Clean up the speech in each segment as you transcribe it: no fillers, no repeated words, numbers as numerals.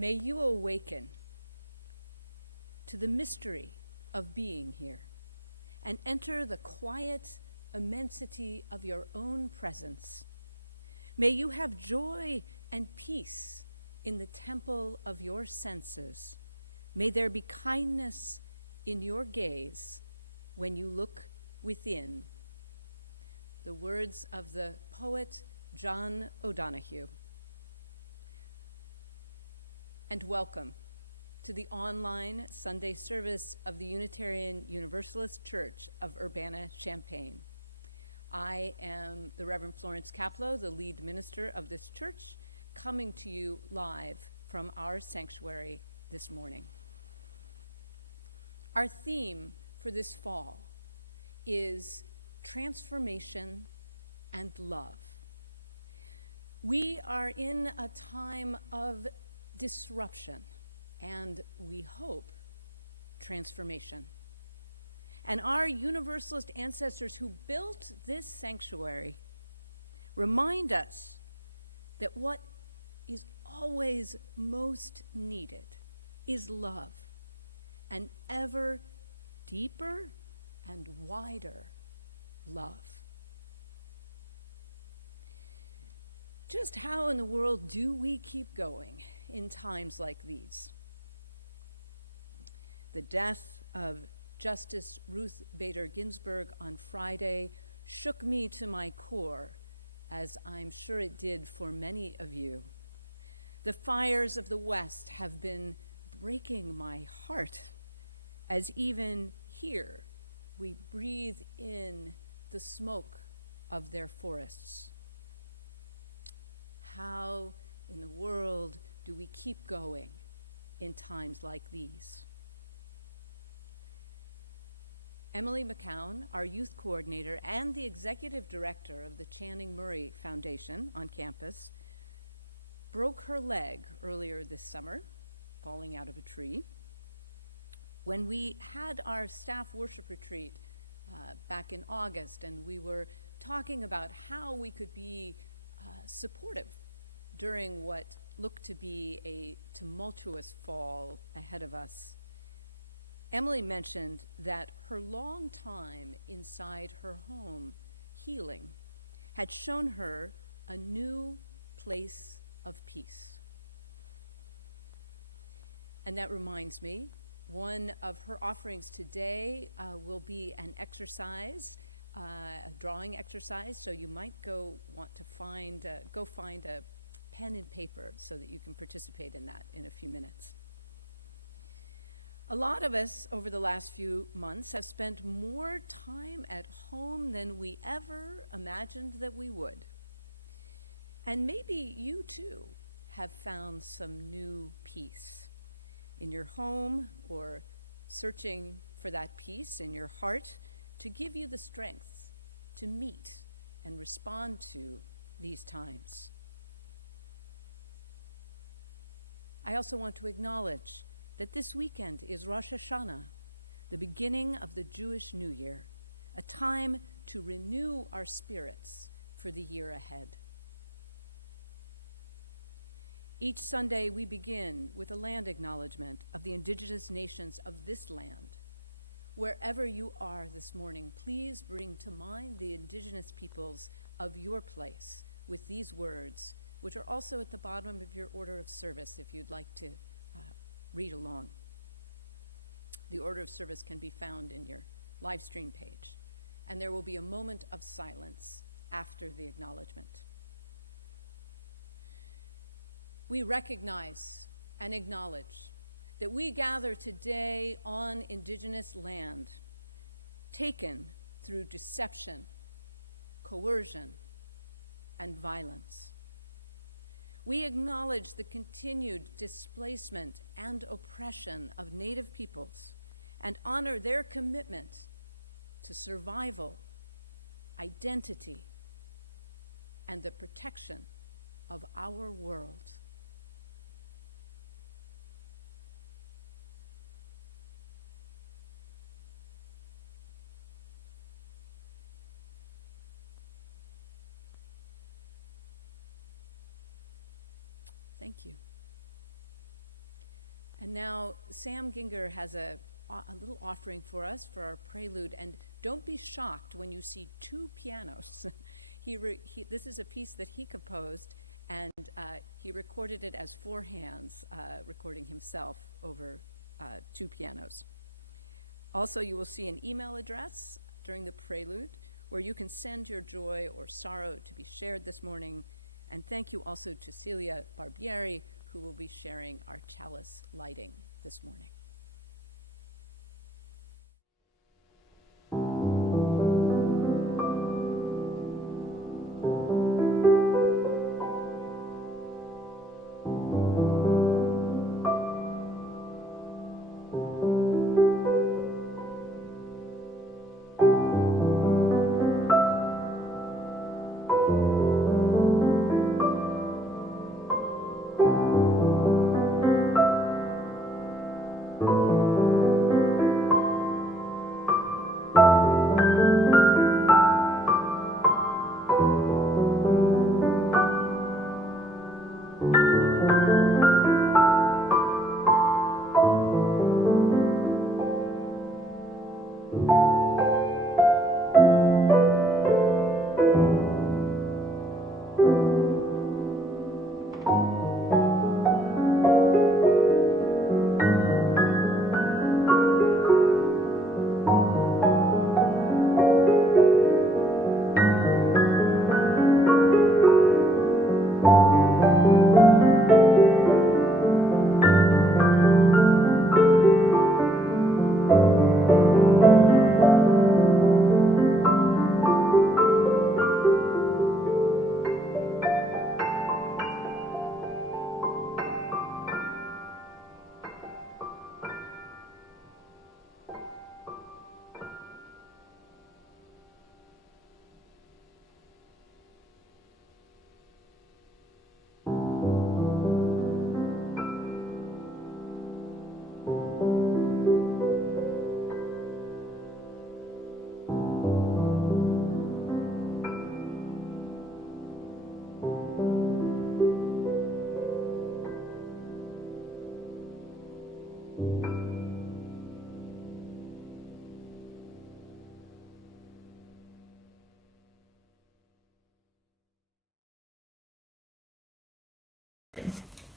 May you awaken to the mystery of being here and enter the quiet immensity of your own presence. May you have joy and peace in the temple of your senses. May there be kindness in your gaze when you look within. The words of the poet John O'Donohue. And welcome to the online Sunday service of the Unitarian Universalist Church of Urbana-Champaign. I am the Reverend Florence Caplow, the lead minister of this church, coming to you live from our sanctuary this morning. Our theme for this fall is transformation and love. We are in a time of disruption and, we hope, transformation. And our Universalist ancestors who built this sanctuary remind us that what is always most needed is love, an ever deeper and wider love. Just how in the world do we keep going in times like these? The death of Justice Ruth Bader Ginsburg on Friday shook me to my core, as I'm sure it did for many of you. The fires of the West have been breaking my heart, as even here we breathe in the smoke of their forests. How in the world do we keep going in times like these? Emily McKown, our youth coordinator and the executive director of the Channing Murray Foundation on campus, broke her leg earlier this summer, falling out of a tree. When we had our staff worship retreat back in August, and we were talking about how we could be supportive during what looked to be a tumultuous fall ahead of us, Emily mentioned that her long time inside her home healing had shown her a new place of peace. And that reminds me, one of her offerings today will be an exercise, a drawing exercise, so you might want to find a pen and paper so that you can participate in that in a few minutes. A lot of us over the last few months have spent more time at home than we ever imagined that we would. And maybe you too have found some new peace in your home, or searching for that peace in your heart to give you the strength to meet and respond to these times. I also want to acknowledge that this weekend is Rosh Hashanah, the beginning of the Jewish New Year, a time to renew our spirits for the year ahead. Each Sunday we begin with a land acknowledgement of the indigenous nations of this land. Wherever you are this morning, please bring to mind the indigenous peoples of your place with these words, which are also at the bottom of your order of service if you'd like to read along. The order of service can be found in your live stream page, and there will be a moment of silence after the acknowledgement. We recognize and acknowledge that we gather today on indigenous land, taken through deception, coercion, and violence. We acknowledge the continued displacement and oppression of Native peoples and honor their commitment to survival, identity, and the protection of our world. Thank you. And now Sam Ginger has a little offering for us for our prelude, and don't be shocked when you see two pianos. This is a piece that he composed, and he recorded it as four hands, recording himself over two pianos. Also, you will see an email address during the prelude where you can send your joy or sorrow to be shared this morning. And thank you also to Celia Barbieri, who will be sharing our chalice lighting this morning.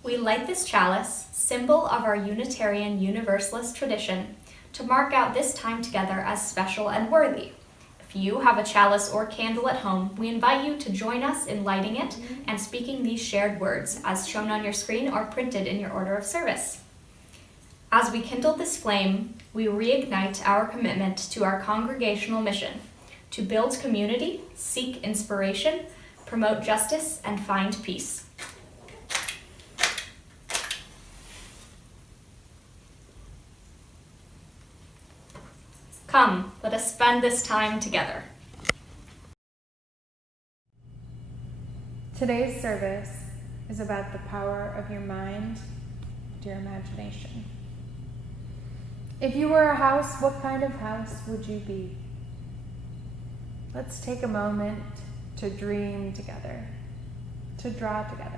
We light this chalice, symbol of our Unitarian Universalist tradition, to mark out this time together as special and worthy. If you have a chalice or candle at home, we invite you to join us in lighting it and speaking these shared words, as shown on your screen or printed in your order of service. As we kindle this flame, we reignite our commitment to our congregational mission, to build community, seek inspiration, promote justice, and find peace. Come, let us spend this time together. Today's service is about the power of your mind and your imagination. If you were a house, what kind of house would you be? Let's take a moment to dream together, to draw together.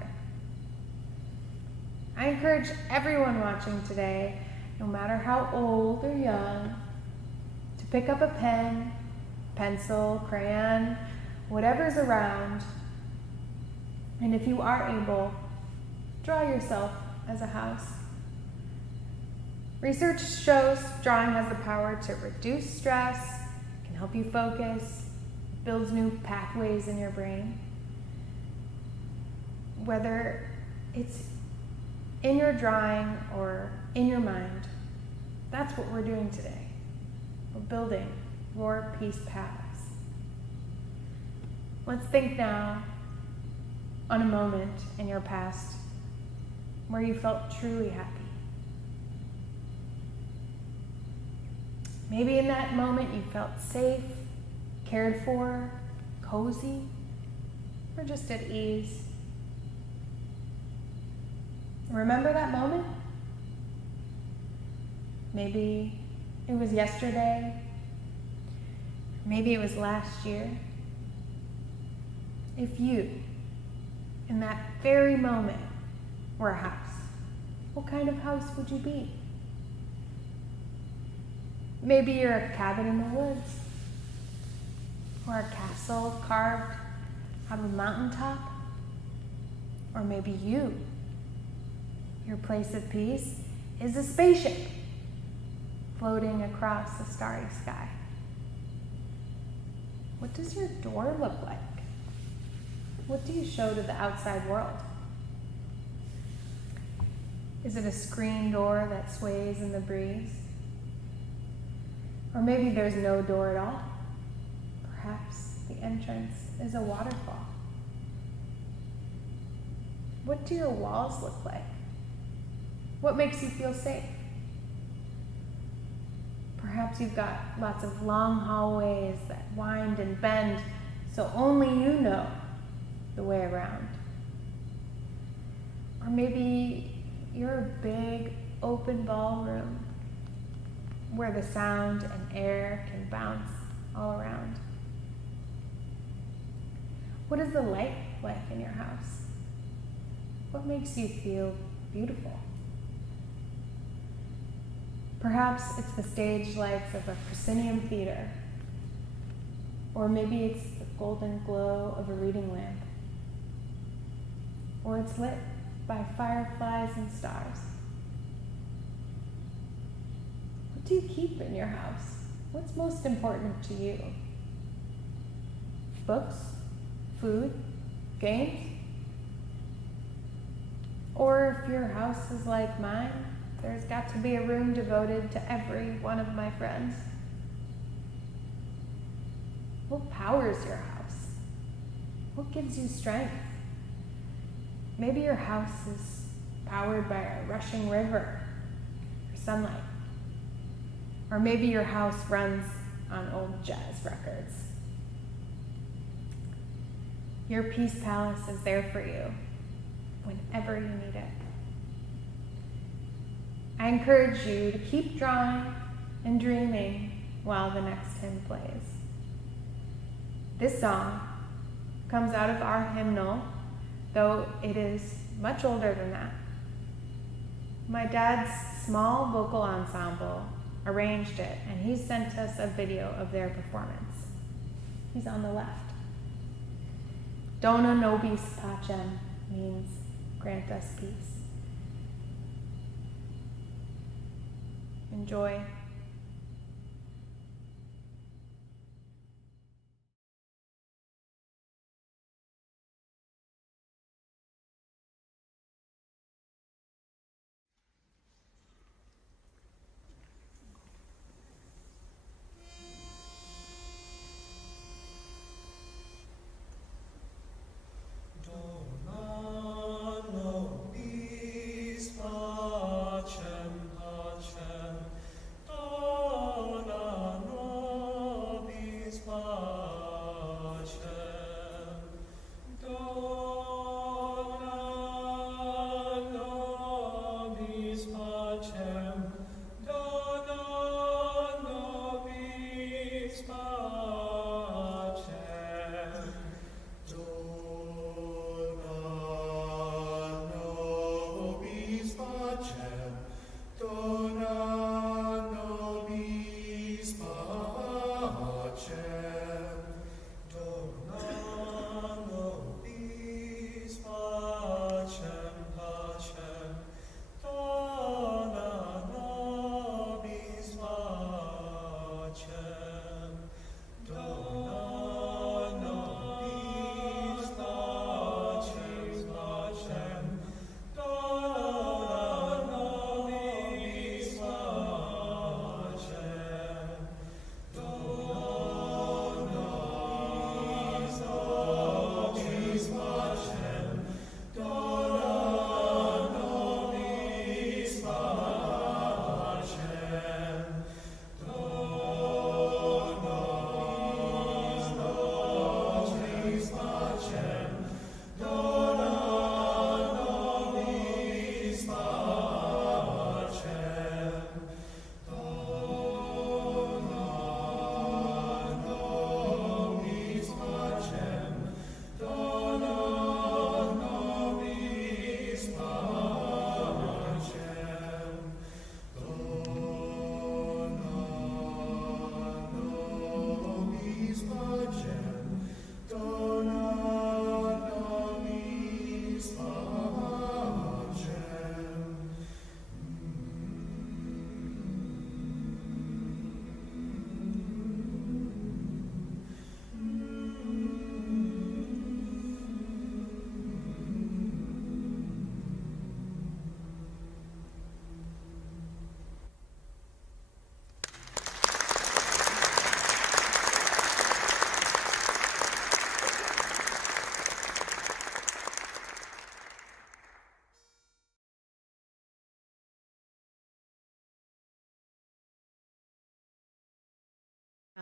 I encourage everyone watching today, no matter how old or young, to pick up a pen, pencil, crayon, whatever's around, and if you are able, draw yourself as a house. Research shows drawing has the power to reduce stress, can help you focus, builds new pathways in your brain. Whether it's in your drawing or in your mind, that's what we're doing today. We're building your peace paths. Let's think now on a moment in your past where you felt truly happy. Maybe in that moment you felt safe, cared for, cozy, or just at ease. Remember that moment? Maybe it was yesterday. Maybe it was last year. If you, in that very moment, were a house, what kind of house would you be? Maybe you're a cabin in the woods, or a castle carved out of a mountaintop, or maybe your place of peace, is a spaceship floating across the starry sky. What does your door look like? What do you show to the outside world? Is it a screen door that sways in the breeze? Or maybe there's no door at all. Perhaps the entrance is a waterfall. What do your walls look like? What makes you feel safe? Perhaps you've got lots of long hallways that wind and bend, so only you know the way around. Or maybe you're a big open ballroom where the sound and air can bounce all around. What is the light like in your house? What makes you feel beautiful? Perhaps it's the stage lights of a proscenium theater, or maybe it's the golden glow of a reading lamp, or it's lit by fireflies and stars. What do you keep in your house? What's most important to you? Books? Food? Games? Or if your house is like mine, there's got to be a room devoted to every one of my friends. What powers your house? What gives you strength? Maybe your house is powered by a rushing river or sunlight. Or maybe your house runs on old jazz records. Your peace palace is there for you whenever you need it. I encourage you to keep drawing and dreaming while the next hymn plays. This song comes out of our hymnal, though it is much older than that. My dad's small vocal ensemble arranged it, and he sent us a video of their performance. He's on the left. Dona nobis pacem means grant us peace. Enjoy. Dona nobis pacem, pacem,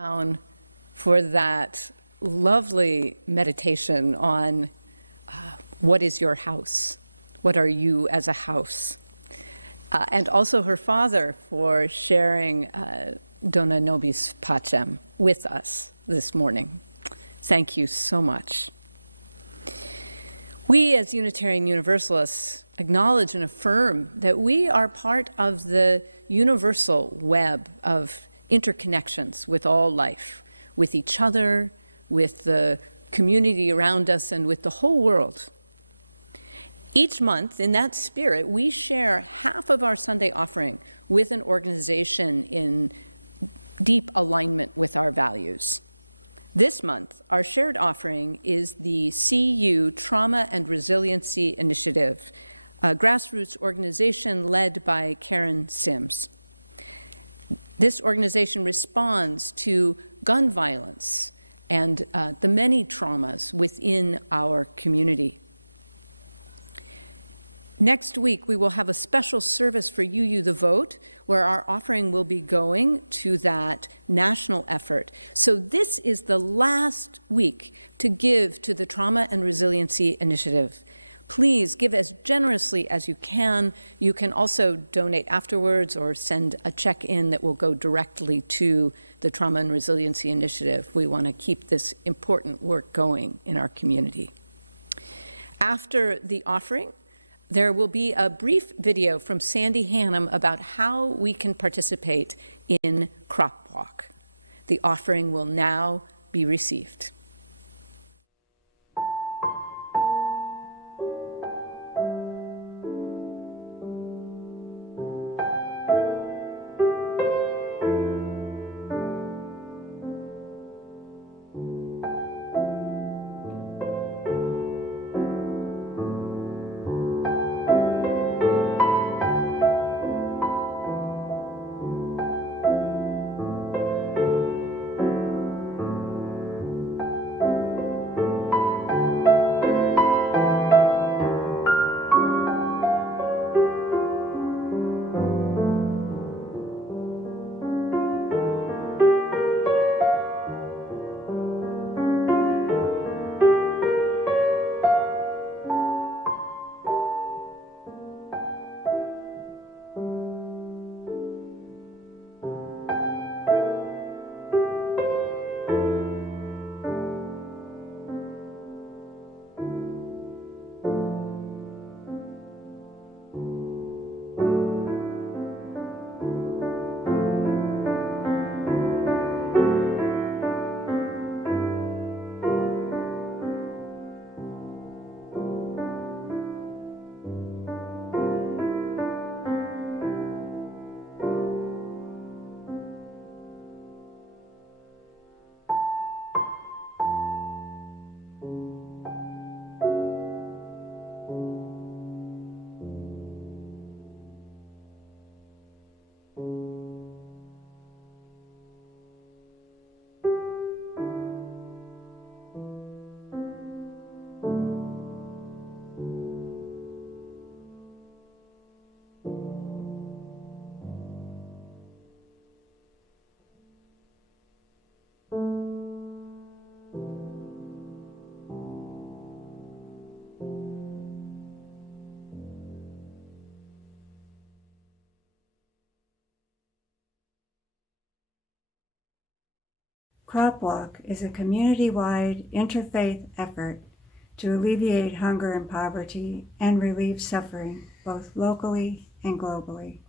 McKown for that lovely meditation on what is your house? What are you as a house? And also her father for sharing Dona Nobis Pacem with us this morning. Thank you so much. We as Unitarian Universalists acknowledge and affirm that we are part of the universal web of interconnections with all life, with each other, with the community around us, and with the whole world. Each month, in that spirit, we share half of our Sunday offering with an organization in deep alignment with our values. This month, our shared offering is the CU Trauma and Resiliency Initiative, a grassroots organization led by Karen Sims. This organization responds to gun violence and the many traumas within our community. Next week, we will have a special service for UU the Vote, where our offering will be going to that national effort. So this is the last week to give to the Trauma and Resiliency Initiative. Please give as generously as you can. You can also donate afterwards or send a check in that will go directly to the Trauma and Resiliency Initiative. We want to keep this important work going in our community. After the offering, there will be a brief video from Sandy Hannum about how we can participate in Crop Walk. The offering will now be received. Crop Walk is a community-wide interfaith effort to alleviate hunger and poverty and relieve suffering, both locally and globally.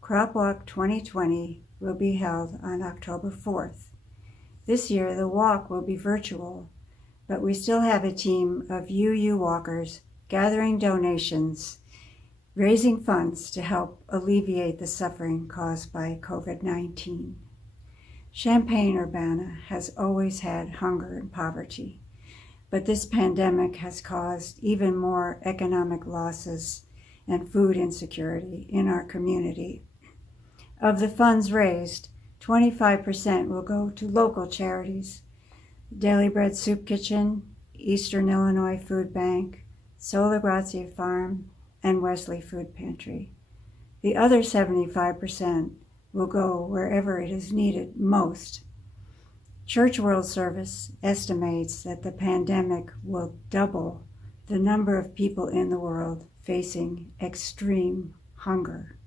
Crop Walk 2020 will be held on October 4th. This year, the walk will be virtual, but we still have a team of UU walkers gathering donations, raising funds to help alleviate the suffering caused by COVID-19. Champaign-Urbana has always had hunger and poverty, but this pandemic has caused even more economic losses and food insecurity in our community. Of the funds raised, 25% will go to local charities: Daily Bread Soup Kitchen, Eastern Illinois Food Bank, Sola Grazie Farm, and Wesley Food Pantry. The other 75% will go wherever it is needed most. Church World Service estimates that the pandemic will double the number of people in the world facing extreme hunger.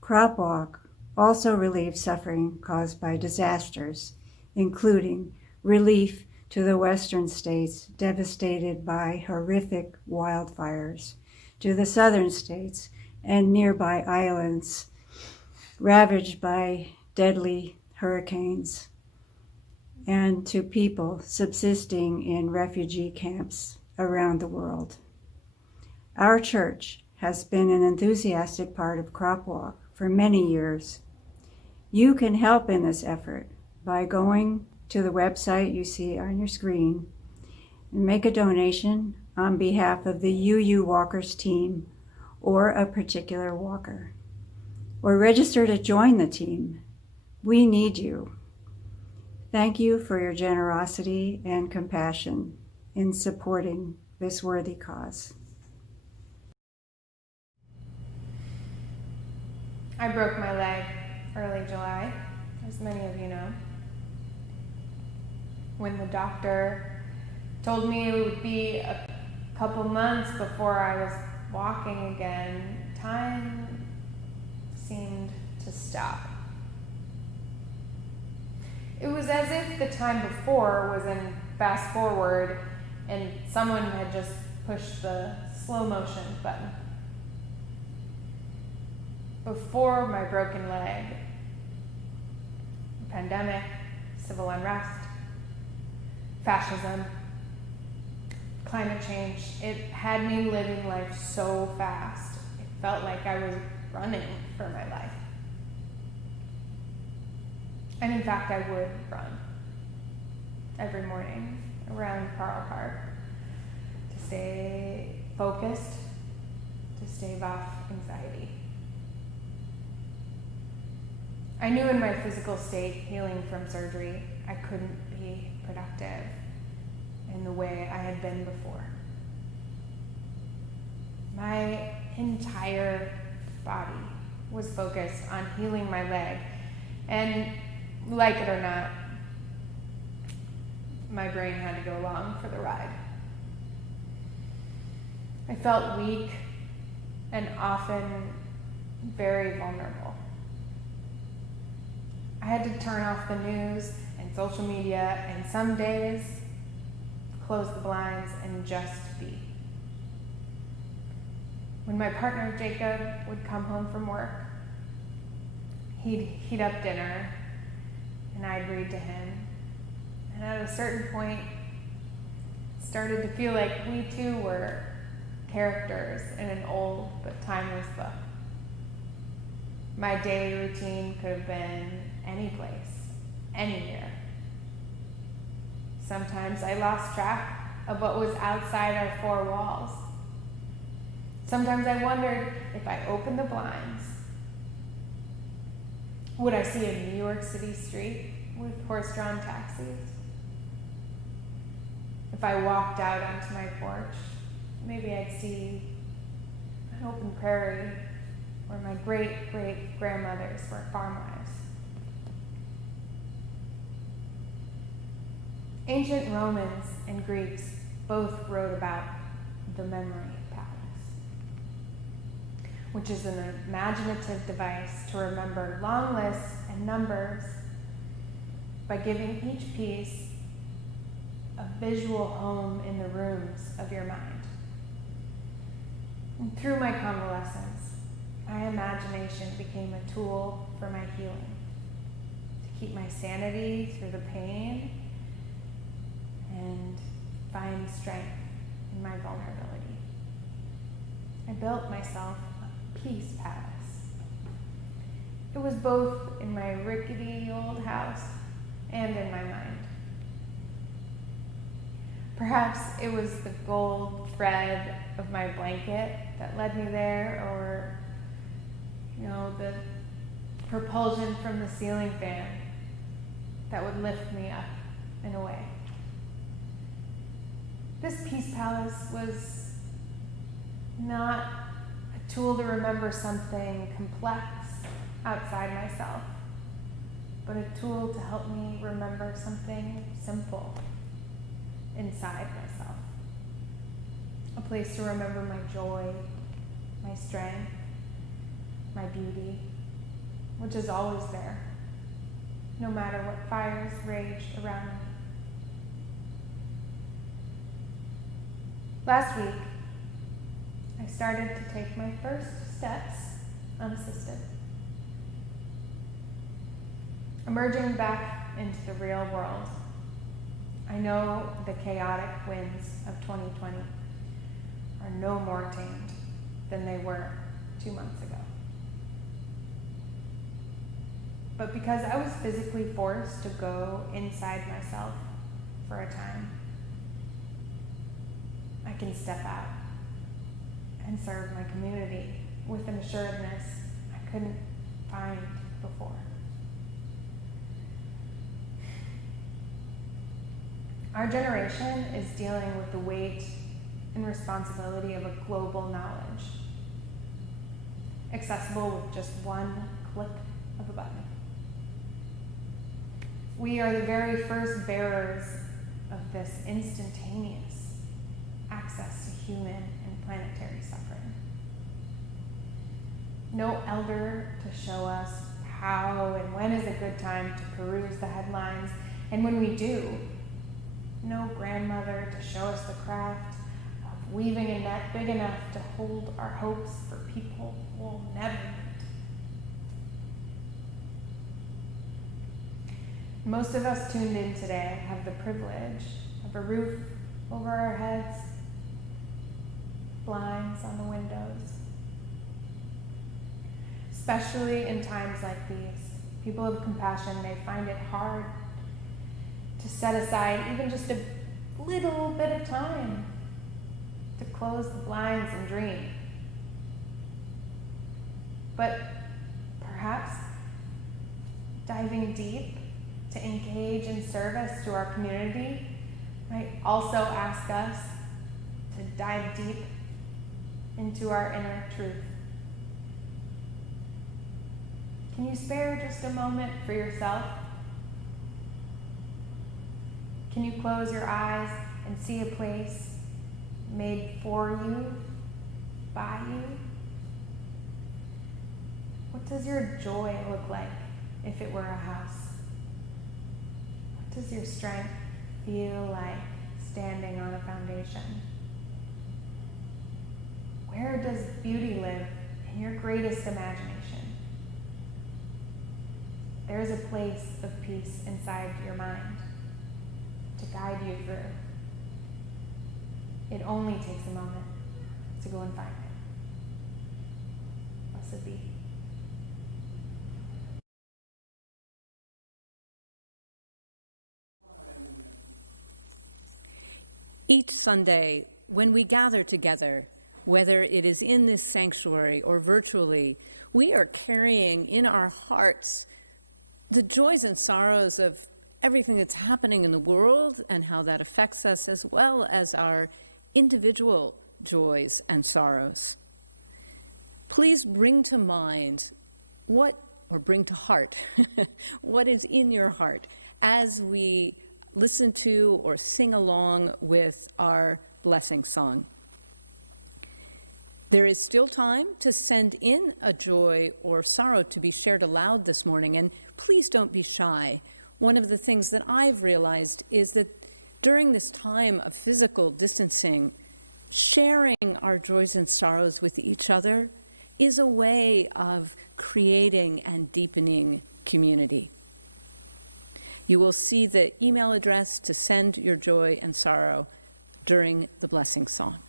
Crop Walk also relieves suffering caused by disasters, including relief to the western states devastated by horrific wildfires, to the southern states and nearby islands ravaged by deadly hurricanes, and to people subsisting in refugee camps around the world. Our church has been an enthusiastic part of Crop Walk for many years. You can help in this effort by going to the website you see on your screen and make a donation on behalf of the UU Walkers team or a particular walker. Or register to join the team. We need you. Thank you for your generosity and compassion in supporting this worthy cause. I broke my leg early July, as many of you know. When the doctor told me it would be a couple months before I was walking again, time seemed to stop. It was as if the time before was in fast forward and someone had just pushed the slow motion button. Before my broken leg, pandemic, civil unrest, fascism, climate change, it had me living life so fast. It felt like I was running for my life. And in fact, I would run every morning around Carl Park to stay focused, to stave off anxiety. I knew in my physical state, healing from surgery, I couldn't be productive in the way I had been before. My entire body was focused on healing my leg, and like it or not, my brain had to go along for the ride. I felt weak and often very vulnerable. I had to turn off the news and social media, and some days close the blinds and just be. When my partner Jacob would come home from work, he'd heat up dinner, and I'd read to him. And at a certain point, started to feel like we too were characters in an old but timeless book. My daily routine could have been any place, anywhere. Sometimes I lost track of what was outside our four walls. Sometimes I wondered if I opened the blinds, would I see a New York City street with horse-drawn taxis? If I walked out onto my porch, maybe I'd see an open prairie where my great-great-grandmothers were farmers. Ancient Romans and Greeks both wrote about the memory of past, which is an imaginative device to remember long lists and numbers by giving each piece a visual home in the rooms of your mind. And through my convalescence, my imagination became a tool for my healing, to keep my sanity through the pain and find strength in my vulnerability. I built myself a peace palace. It was both in my rickety old house and in my mind. Perhaps it was the gold thread of my blanket that led me there, or, the propulsion from the ceiling fan that would lift me up and away. This peace palace was not a tool to remember something complex outside myself. but a tool to help me remember something simple inside myself. A place to remember my joy, my strength, my beauty, which is always there, no matter what fires rage around me. Last week, I started to take my first steps unassisted. Emerging back into the real world, I know the chaotic winds of 2020 are no more tamed than they were 2 months ago. But because I was physically forced to go inside myself for a time, I can step out and serve my community with an assuredness I couldn't find before. Our generation is dealing with the weight and responsibility of a global knowledge, accessible with just one click of a button. We are the very first bearers of this instantaneous access to human and planetary suffering. No elder to show us how and when is a good time to peruse the headlines, and when we do, no grandmother to show us the craft of weaving a net big enough to hold our hopes for people we'll never meet. Most of us tuned in today have the privilege of a roof over our heads, blinds on the windows. Especially in times like these, people of compassion may find it hard to set aside even just a little bit of time to close the blinds and dream. But perhaps diving deep to engage in service to our community might also ask us to dive deep into our inner truth. Can you spare just a moment for yourself? Can you close your eyes and see a place made for you, by you? What does your joy look like if it were a house? What does your strength feel like standing on a foundation? Where does beauty live in your greatest imagination? There's a place of peace inside your mind to guide you through. It only takes a moment to go and find it. Blessed be. Each Sunday, when we gather together, whether it is in this sanctuary or virtually, we are carrying in our hearts the joys and sorrows of everything that's happening in the world and how that affects us, as well as our individual joys and sorrows. Please bring to mind bring to heart what is in your heart as we listen to or sing along with our blessing song. There is still time to send in a joy or sorrow to be shared aloud this morning, and please don't be shy. One of the things that I've realized is that during this time of physical distancing, sharing our joys and sorrows with each other is a way of creating and deepening community. You will see the email address to send your joy and sorrow during the blessing song.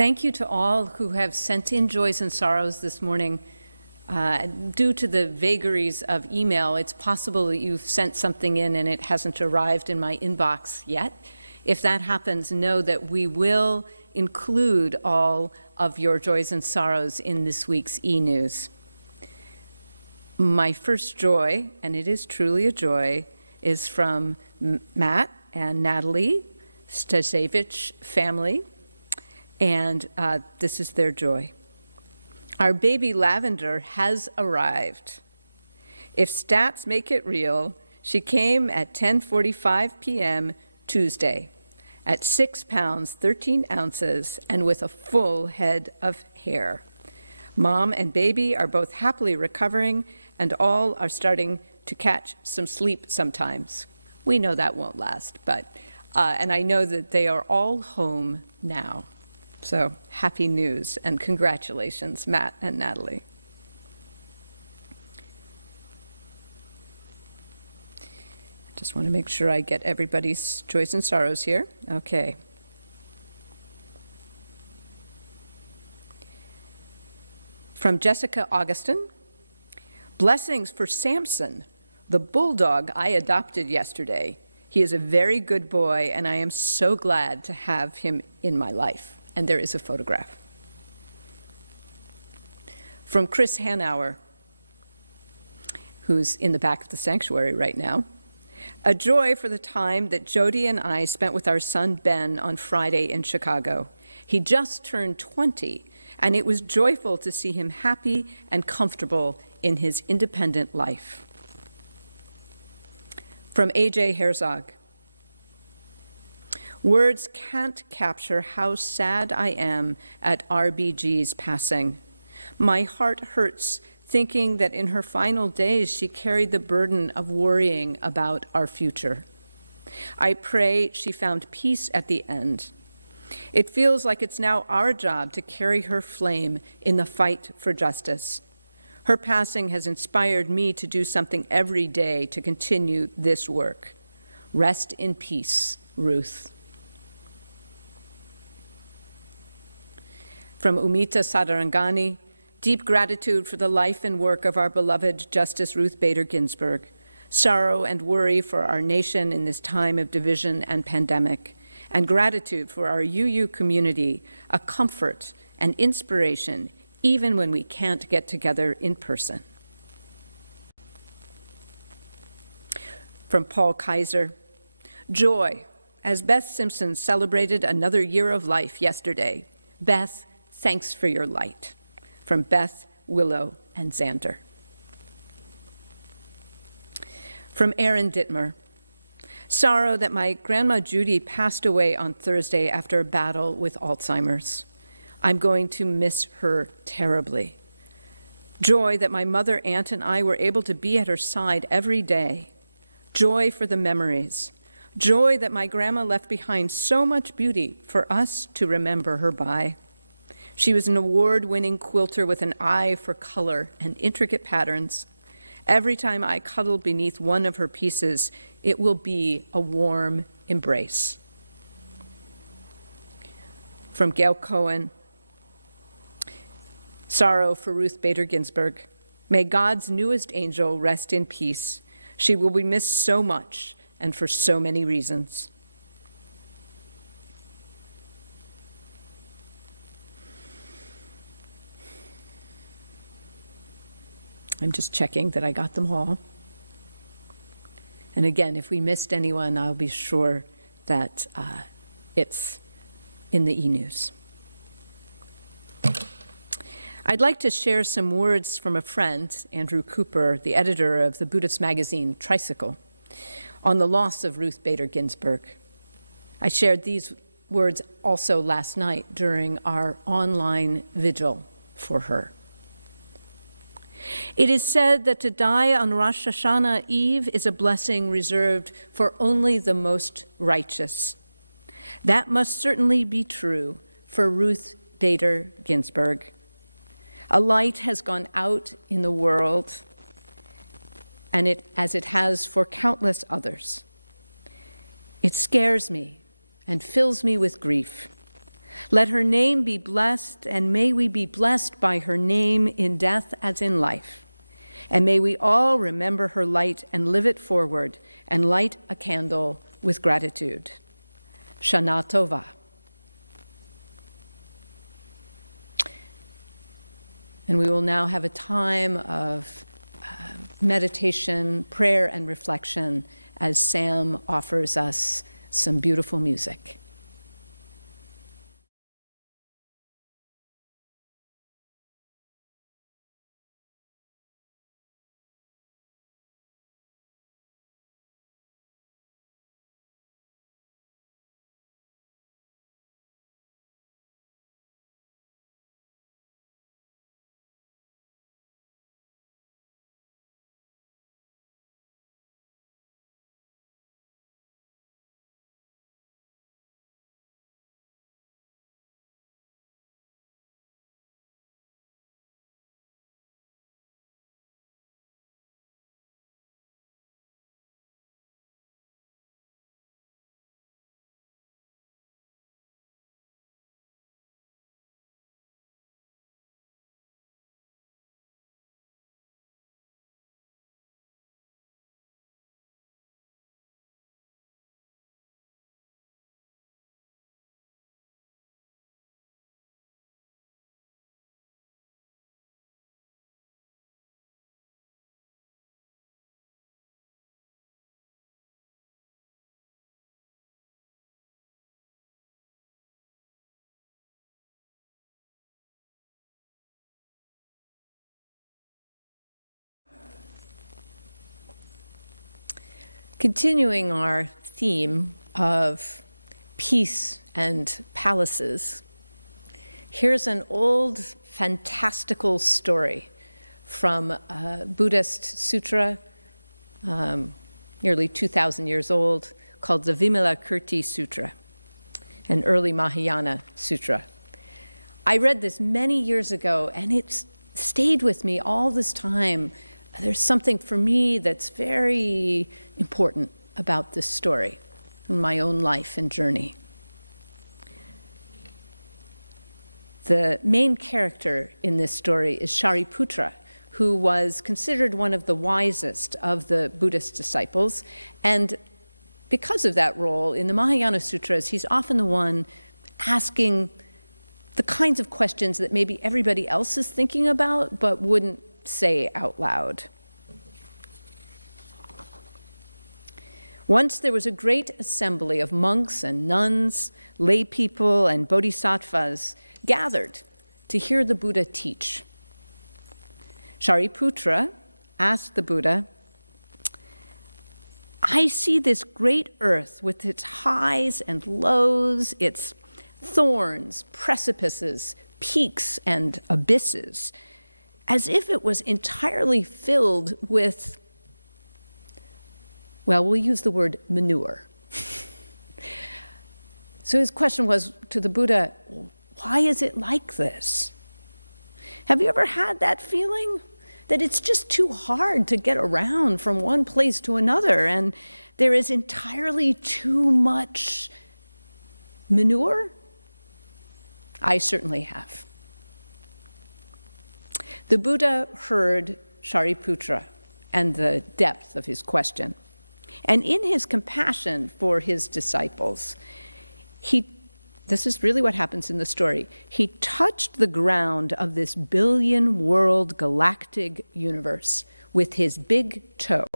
Thank you to all who have sent in joys and sorrows this morning. Due to the vagaries of email, it's possible that you've sent something in and it hasn't arrived in my inbox yet. If that happens, know that we will include all of your joys and sorrows in this week's e-news. My first joy, and it is truly a joy, is from Matt and Natalie Stasevich family, and this is their joy. Our baby Lavender has arrived. If stats make it real, she came at 10:45 p.m. Tuesday at 6 pounds, 13 ounces, and with a full head of hair. Mom and baby are both happily recovering, and all are starting to catch some sleep sometimes. We know that won't last, but, and I know that they are all home now. So happy news and congratulations, Matt and Natalie. Just want to make sure I get everybody's joys and sorrows here. Okay. From Jessica Augustin, blessings for Samson, the bulldog I adopted yesterday. He is a very good boy, and I am so glad to have him in my life. And there is a photograph. From Chris Hanauer, who's in the back of the sanctuary right now. A joy for the time that Jody and I spent with our son Ben on Friday in Chicago. He just turned 20, and it was joyful to see him happy and comfortable in his independent life. From A.J. Herzog. Words can't capture how sad I am at RBG's passing. My heart hurts thinking that in her final days she carried the burden of worrying about our future. I pray she found peace at the end. It feels like it's now our job to carry her flame in the fight for justice. Her passing has inspired me to do something every day to continue this work. Rest in peace, Ruth. From Umita Sadarangani, deep gratitude for the life and work of our beloved Justice Ruth Bader Ginsburg, sorrow and worry for our nation in this time of division and pandemic, and gratitude for our UU community, a comfort and inspiration even when we can't get together in person. From Paul Kaiser, joy, as Beth Simpson celebrated another year of life yesterday. Beth, thanks for your light. From Beth, Willow, and Xander. From Aaron Dittmer, sorrow that my Grandma Judy passed away on Thursday after a battle with Alzheimer's. I'm going to miss her terribly. Joy that my mother, aunt, and I were able to be at her side every day. Joy for the memories. Joy that my grandma left behind so much beauty for us to remember her by. She was an award-winning quilter with an eye for color and intricate patterns. Every time I cuddle beneath one of her pieces, it will be a warm embrace. From Gail Cohen, sorrow for Ruth Bader Ginsburg. May God's newest angel rest in peace. She will be missed so much and for so many reasons. I'm just checking that I got them all. And again, if we missed anyone, I'll be sure that it's in the e-news. I'd like to share some words from a friend, Andrew Cooper, the editor of the Buddhist magazine Tricycle, on the loss of Ruth Bader Ginsburg. I shared these words also last night during our online vigil for her. It is said that to die on Rosh Hashanah Eve is a blessing reserved for only the most righteous. That must certainly be true for Ruth Bader Ginsburg. A light has gone out in the world, and as it has for countless others. It scares me and fills me with grief. Let her name be blessed, and may we be blessed by her name in death as in life. And may we all remember her light and live it forward and light a candle with gratitude. Shana Tova. And we will now have a time of meditation, prayer, and reflection as Sam offers us some beautiful music. Continuing our theme of peace and palaces, here's an old fantastical story from a Buddhist sutra, nearly 2,000 years old, called the Vimalakirti Sutra, an early Mahayana sutra. I read this many years ago, and it's stayed with me all this time. There's something for me that's very important about this story in my own life and journey. The main character in this story is Shariputra, who was considered one of the wisest of the Buddhist disciples. And because of that role, in the Mahayana Sutras, he's often the one asking the kinds of questions that maybe everybody else is thinking about but wouldn't say out loud. Once there was a great assembly of monks and nuns, lay people and bodhisattvas gathered to hear the Buddha teach. Shariputra asked the Buddha, "I see this great earth with its highs and lows, its thorns, precipices, peaks, and abysses, as if it was entirely filled with," well, we'll use the word manure. So his question was to the Buddha, why is it like this? Have you ever had that feeling? That it's just too hard to get around from one place to another, and there is entirely too much manure? I certainly have. The Buddha heard Shariputra and the depth of his question. And in his compassion for his disciples, this is really what happens in the story, he touched the ground of this billion-world galactic universe with his big toe.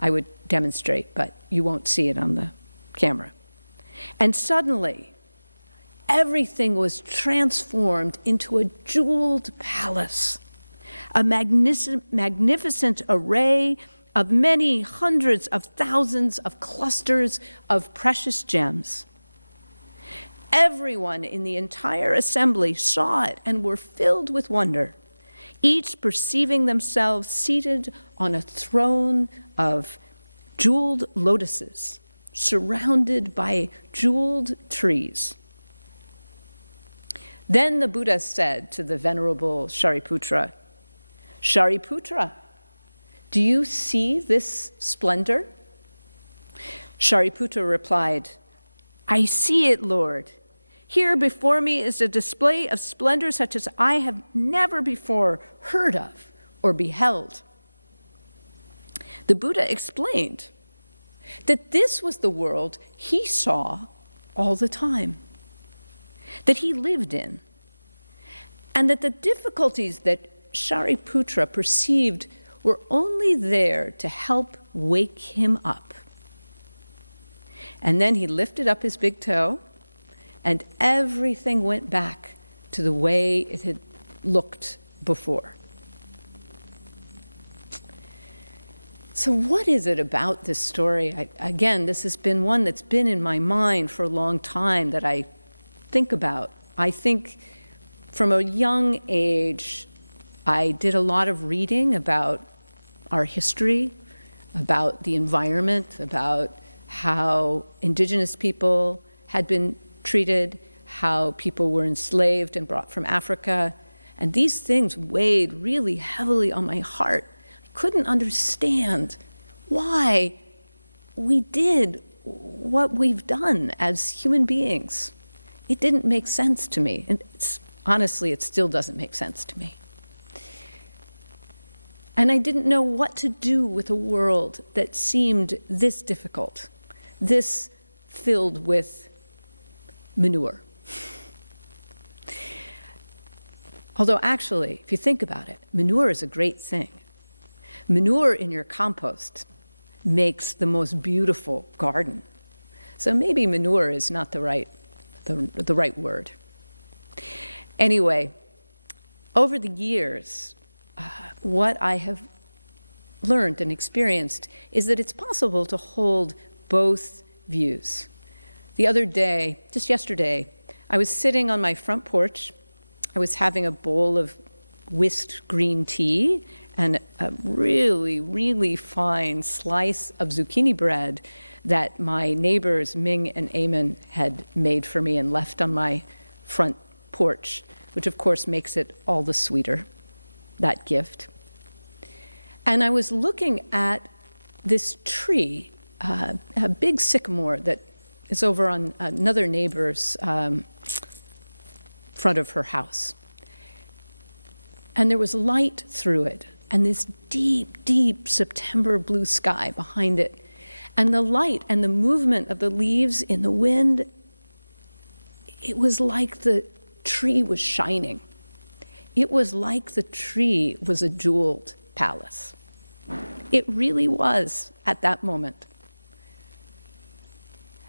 I would demonstrate, but you won't see it on the camera. And suddenly, everything was transformed into a jeweled palace, a magnificent array of many hundreds of thousands of clusters of precious gems. Everyone in the entire assembly saw it and were filled with wonder, each perceiving themselves seated on a throne of jeweled lotuses, surrounded by jeweled trees. Then the Buddha said to the venerable Shariputra, "Shariputra, do you see this splendor?" Shariputra replied, "I see it, Lord. Here before me is a display of splendor such as I have never before heard of or beheld. The Buddha explained that this was the world he saw all the time, that he lived in, and that the difficulties that Shariputra perceived were only there to help wake him up. And then he lifted up his big toe, and everything went back to the way it had looked before. So what is it about this story? Again, this has been one that's been in my mind for a long time that I think about. I think from a young age, I did a lot of reading about our history, about the environment, about how indigenous people had been treated, how people were enslaved and brought from Africa. And these things weighed really heavily on my heart. I couldn't understand why we did what we've done as human beings. It didn't make sense to me. And honestly, it still doesn't make sense to me. And I didn't know what to do with a world that seemed this difficult, this filled with manure. Although actually, if you think about it, manure is a great thing. Manure in your compost makes the most beautiful garden. So maybe manure is not the right word. Anyway, over the years, what I have learned and experienced is that it's possible to hold both views. The other day, just yesterday, I was sitting on my front porch. I was having a bowl of whisked green tea and a really, really fine slice of zucchini bread that my neighbors Ming and Eamon had made for me and left on my front porch, which of course makes it all the sweeter, that gift. And I was looking at this tree, a big sycamore that is over on another neighbor's front of her house. And there was light through it, and this deep, deep September blue sky behind it. And the light and the movement of the leaves in the wind, it was like the tree was shining. It was like the tree was a jeweled palace. It really was at that moment.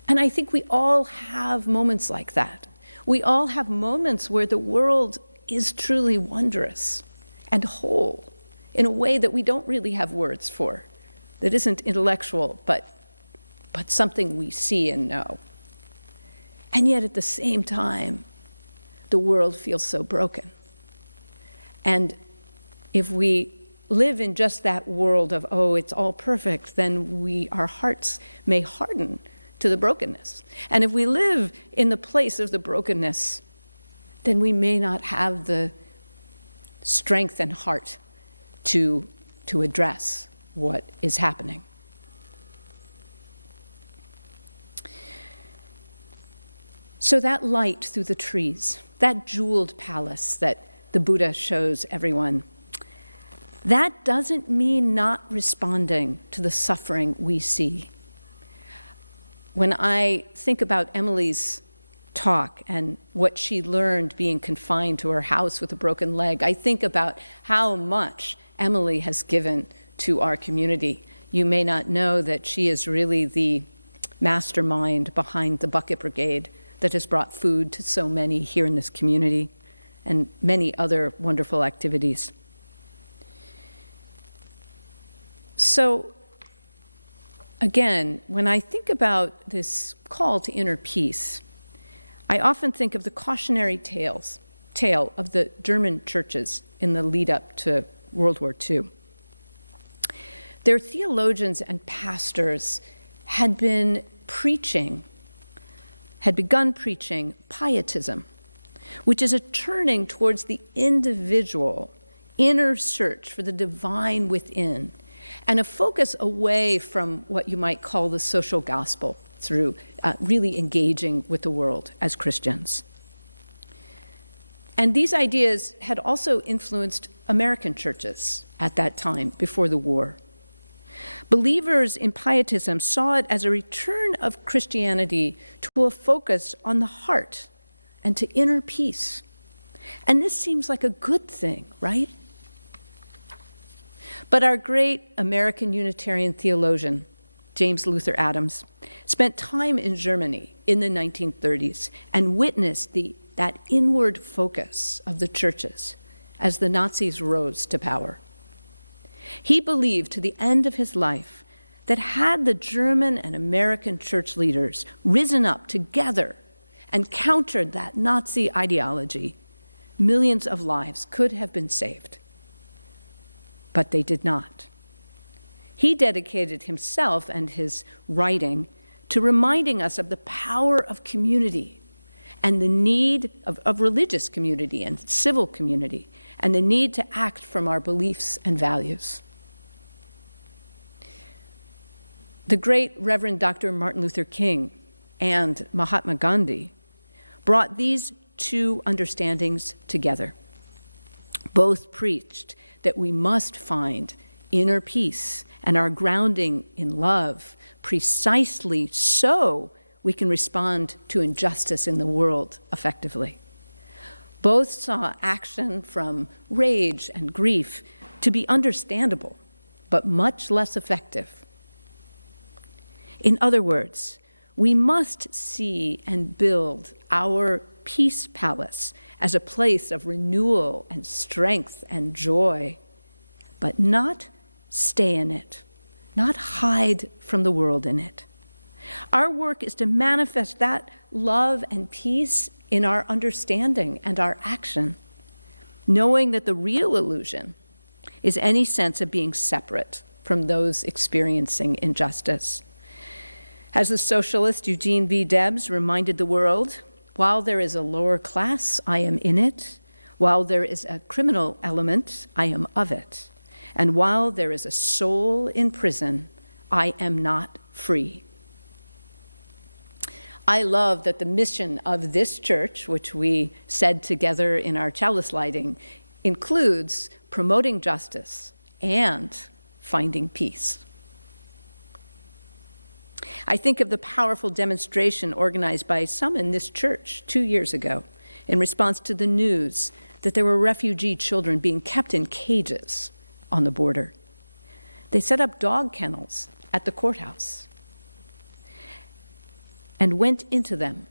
And I think we all have moments like that. We all have moments where the world is truly wondrous and whole in a way that we don't really have words for, that isn't intellectual, but something we see and know. And yet at the same time, the world feels so broken. And if we live in just that world of, oh, it's all perfect, then our hearts may harden to the brokenness. And if we live in the place of the brokenness, then we may not have the strength and heart to address what is happening. So that light through the trees, that jeweled palace that the Buddha shows everyone, that doesn't mean not responding to the suffering we see. When I think about Emily's talk and what she learned being confined to her house with a broken leg, I think about how much Emily has given to our community. You may not know that she is really the mastermind behind the Bucket Brigade that has brought food to so many here in this community and many other wonderful activities. So, again, when I think about this call to inner peace, I often think of the cautionary tale of the German churches in the lead up to World War II. Their theologians and pastors had begun preaching pietism, which is a turning towards the individual inner search for the divine within, and a focus away from what you might call the social gospel, through really engaging with the world as Christians. And these ideas had also influenced American churches at that time, before the war. Believers in pietism saw it as a return of Christianity to a focus on the heart and to inner peace. And this seems like a good thing, right? But our great American Unitarian theologian, James Luther Adams, spent time in Germany in the 1930s and witnessed that inward focus of the churches as the Nazis rose to power. He believed to the end of his life that had the German and American church leaders risen up together and countered that Nazi ideology, millions of lives could have been saved. But they did not. He dedicated himself and his writing to reminding us of the power of community and the need of religious community and civil community, and the need to act from our beliefs and values. The great Reverend Dr. Martin Luther King and Mahatma Gandhi brought these two understandings together. Both preached that we must find inner peace and our grounding in love precisely so we can respond to injustice in the world effectively. Both saw action from rage and grief to be understandable, but much less effective. In other words, we must see and build our peace palace as a place of renewal and strength and joy, but not stay in it, not hide from the world in it. Our work is to manifest that love and peace in our understanding and our action, knowing that the real illusion is any sense of being separate from those experiencing injustice. As the socialist Eugene V. Debs reminded the world, while there is a lower class, I am in it. While there is a criminal element, I am of it. And while there is a soul in prison, I am not free. I love that the mission of this church, which we said together in our chalice lighting, includes promoting justice and finding peace. I think of the powerful demonstration organized by some in this church 2 years ago in response to the news that there were refugee children being kept in cages on the border. They set up dog kennels at the courthouse and went into them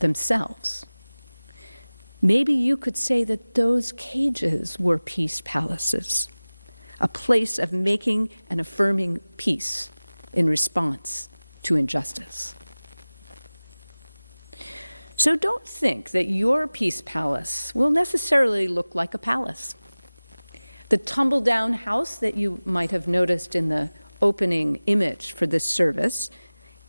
themselves. Maybe you could say that those cages were peace palaces, a place of making and affirming peace in response to injustice. So don't think that your peace palace will necessarily look like a palace. The tumble-down house that you might have noticed in the opening image for this service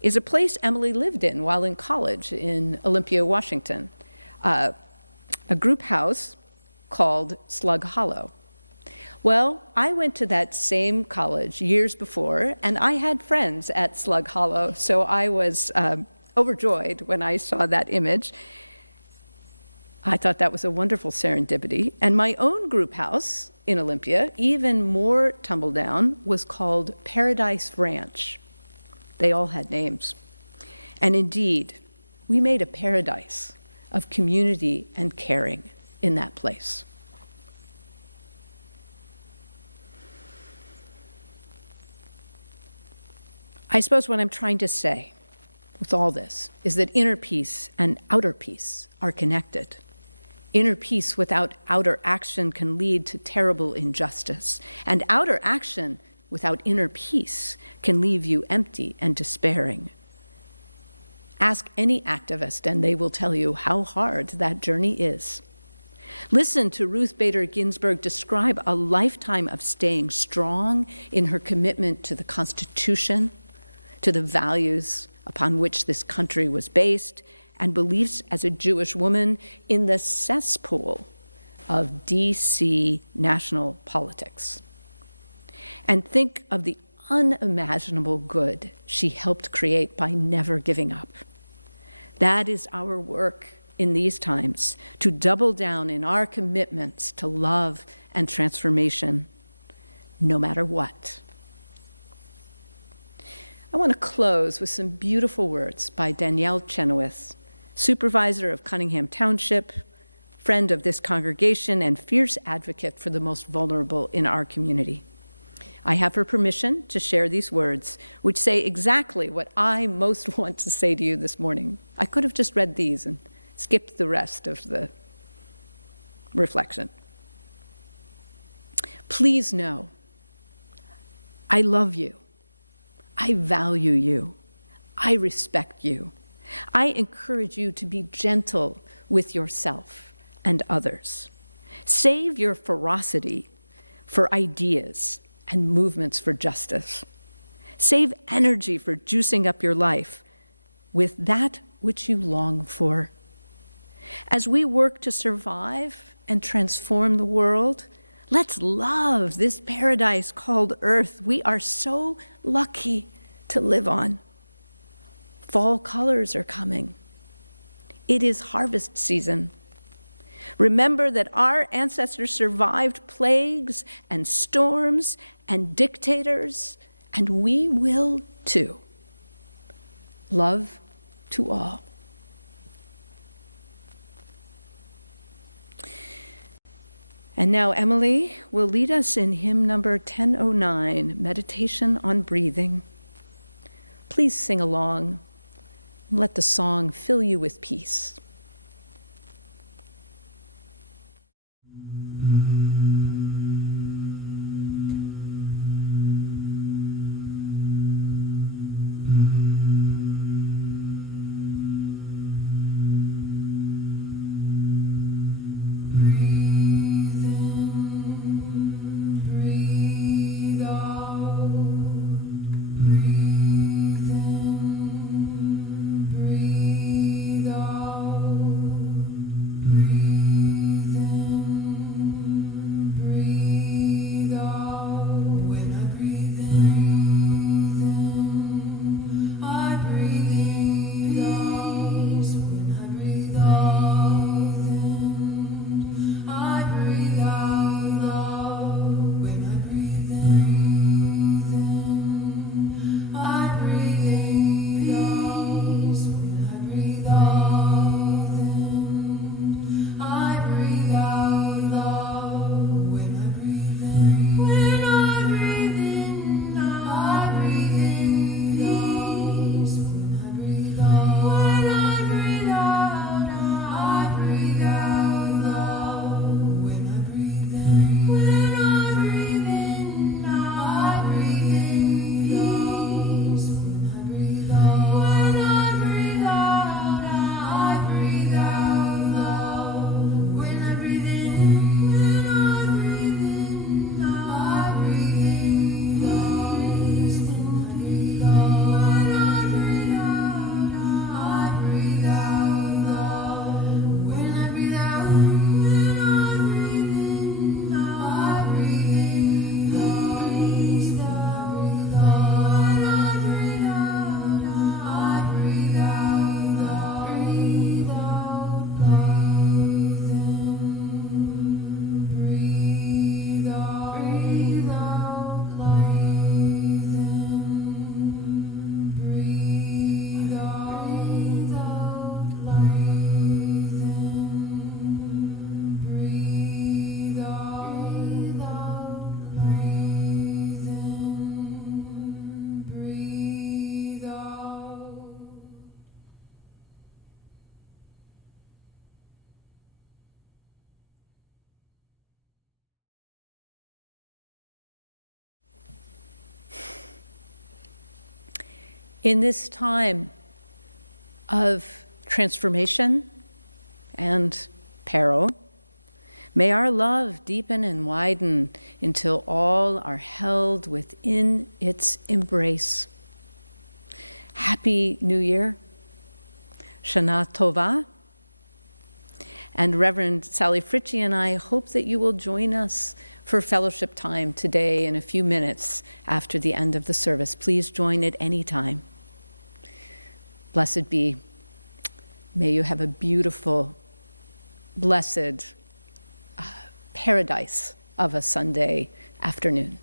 is a place Emily lived in while in college in Olympia, Washington, a group house called Slug Hollow. Well, I went to that same college years before, and I had friends at Slug Hollow, so I was overjoyed when I saw that image. I thought that was a wonderful serendipity. And my own group house in Olympia, even more tumble down, was called Paradise Ranch. They all had names. And indeed, we made a paradise of community and caring in that place. I suppose what I'm trying to say with all this is that inner peace and outer peace are connected. Inner peace without outer action can lead to terrible injustice, and outer action without inner peace can leave you empty and despairing. Ask any activist and they will tell you how hard that journey is. Listen to Ruth Bader Ginsburg describe a lifetime of staying strong in her commitment to the Constitution, to the values upon which this country was based, and beliefs as a Jewish woman in the cesspool of D.C. national politics. And think of the unimaginable good she helped create by never giving up. That is our work in these times, to double down in our commitments to love and transformation, no matter what. I want to close with some beautiful words by Danielle Chenoweth, supervisor of Cunningham Township, friend of this congregation, and fierce advocate for the most vulnerable in our community. I have her permission to share these words, which say exactly what I most want to say to you this morning. I could have just read these and skipped the rest of the reflection. Please know, I love you. I value you. I respect you. I encourage you to be gentle with yourself and others. Save your ferocity for ideas and movements for justice. Save energy for juicing up your life with that which you long for. As we work to survive and transform the world, let's love this paradise called Earth we are so lucky to live on. Fall colors are coming. It is harvest season. Remember that our ancestors survived plagues and storms and dictators, and we will too. Love to all. And now Emily will lead us in hymn number 1009, Meditation on Breathing. Please sing along and let the song fill you with peace. In this time of transformation and peril, may our love deepen and widen until all are held within its embrace. Happy New Year, Shana Tova, And Reverend Sally Fritchie and I hope that you will join us for fellowship time today in a few minutes after the end of the service. Please join at any time. Blessed be. May you have a beautiful, blessed paradise of a Sunday afternoon.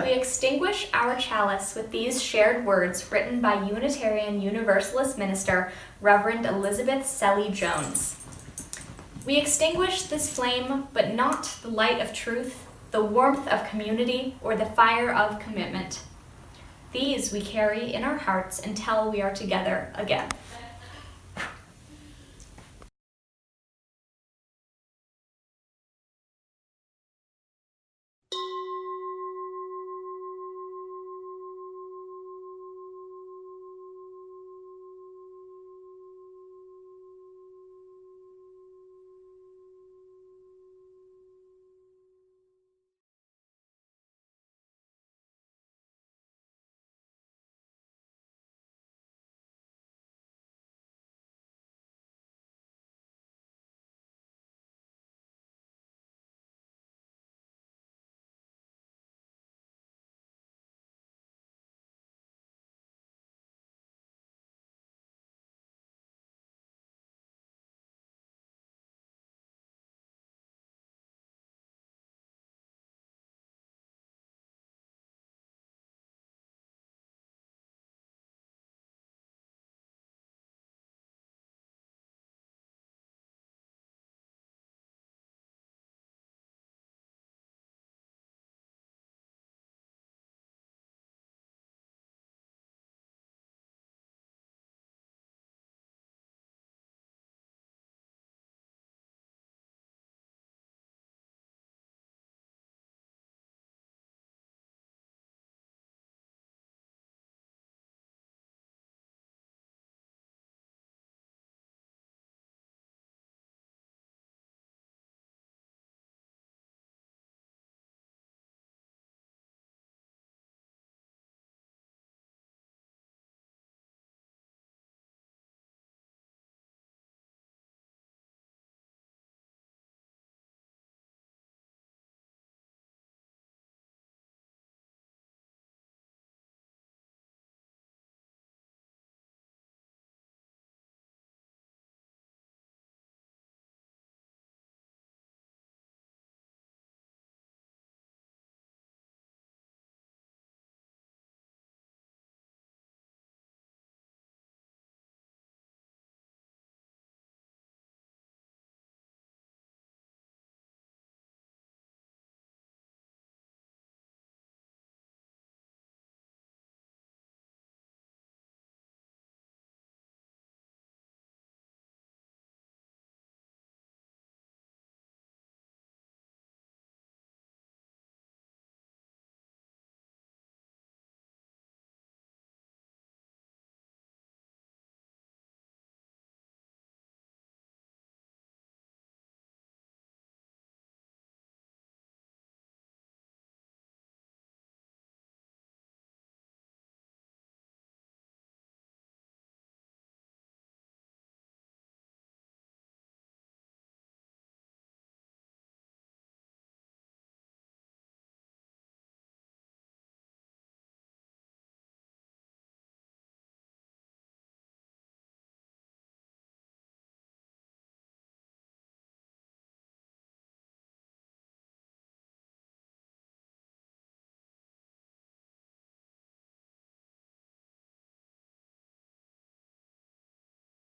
We extinguish our chalice with these shared words written by Unitarian Universalist minister Reverend Elizabeth Selly Jones. We extinguish this flame, but not the light of truth, the warmth of community, or the fire of commitment. These we carry in our hearts until we are together again.